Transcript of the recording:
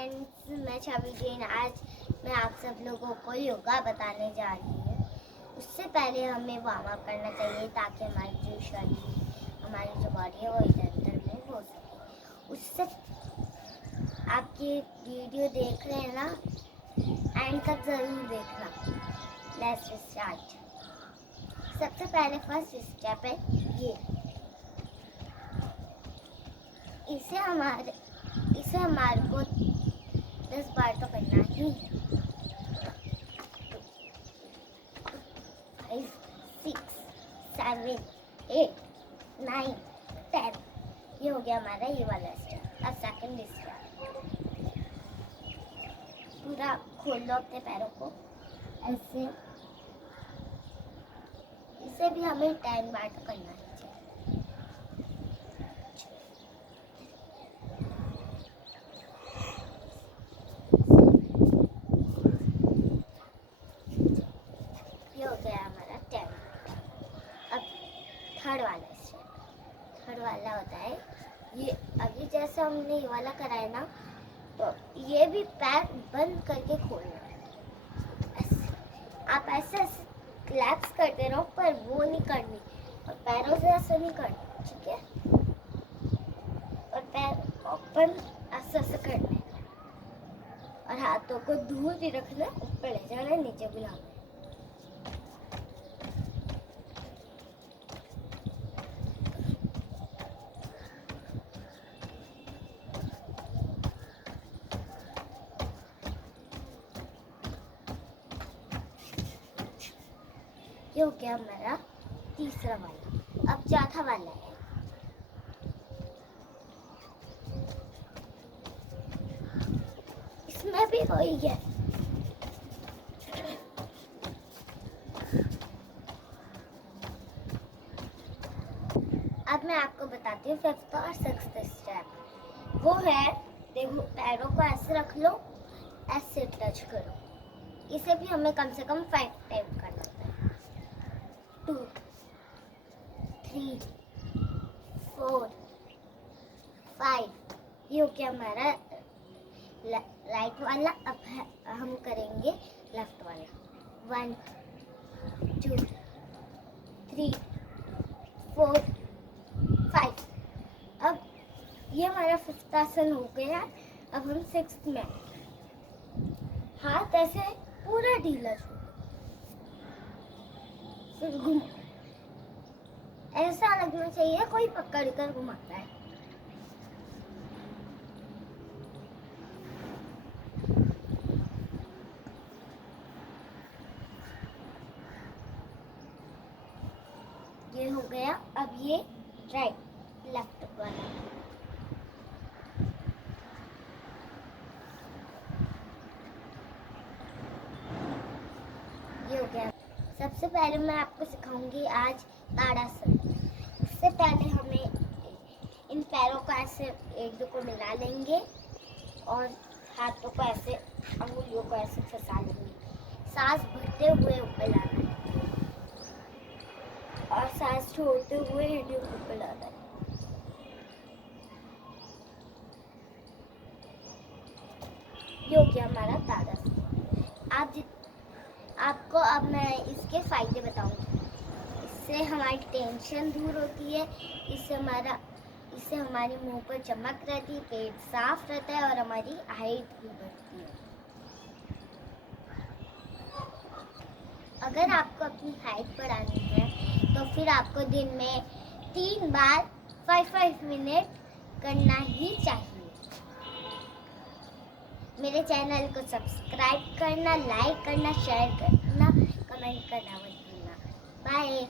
Friends, मैं adriene। आज मैं आप सब लोगों को योगा बताने जा रही हूँ। उससे पहले हमें वार्म अप करना चाहिए ताकि हमारी जो शरीर, हमारी जो बॉडी है वो इधर उधर मूव हो सके। उससे आपकी वीडियो देख रहे हैं ना, एंड तक ज़रूर देखना। Let's start. सबसे पहले फर्स्ट स्टेप है ये। इसे हमारे को 10 बार तो करना ही है। 5, 6, 7, 8, 9, 10। ये हो गया हमारा ये वाला स्टेप। अब सेकंड स्टेप, पूरा खोल लो अपने पैरों को ऐसे। इसे भी हमें 10 बार तो करना ही चाहिए। हो गया हमारा 10। अब थर्ड वाला होता है ये। अभी जैसे हमने ये वाला करा है ना, तो ये भी पैर बंद करके खोलना है। आप ऐसे क्लैप्स करते रहो, पर वो नहीं करनी, और पैरों से ऐसे नहीं करना, ठीक है? और पैर ओपन ऐसे करना है, और हाथों को दूर भी रखना, ऊपर ले जाना, नीचे भी लाना। ये हो गया हमारा तीसरा वाला। अब चौथा वाला है। इसमें भी वही है। अब मैं आपको बताती हूँ फिफ्थ और सिक्स्थ स्टेप। वो है, देखो पैरों को ऐसे रख लो, ऐसे टच करो। इसे भी हमें कम से कम 5 टाइम करना होता है। 2, 3, 4, 5। ये हो गया हमारा राइट वाला। अब हम करेंगे लेफ्ट वाला। 1, 2, 3, 4, 5। अब ये हमारा फिफ्थ आसन हो गया। अब हम सिक्स्थ में, हाथ ऐसे पूरा ढीला छोड़ो, फिर घुमाओ। ऐसा लगना चाहिए कोई पकड़ कर घुमाता है। ये हो गया। अब ये राइट लेफ्ट वाला। ये हो गया। सबसे पहले मैं आपको सिखाऊंगी आज ताड़ासन। इससे पहले हमें इन पैरों को ऐसे एक दो को मिला लेंगे, और हाथों को ऐसे, अंगुलियों को ऐसे फंसा लेंगे। सांस भरते हुए ऊपर लाना है, और सांस छोड़ते हुए हड्डियों को ऊपर लाना है। ये हो गया हमारा ताड़ासन। आपको अब मैं इसके फायदे बताऊंगी। इससे हमारी टेंशन दूर होती है, इससे हमारी मुंह पर चमक रहती है, पेट साफ रहता है, और हमारी हाइट भी बढ़ती है। अगर आपको अपनी हाइट बढ़ानी है तो फिर आपको दिन में 3 बार 5-5 मिनट करना ही चाहिए। मेरे चैनल को सब्सक्राइब करना, लाइक करना, शेयर करना, कमेंट करना मत भूलना। बाय।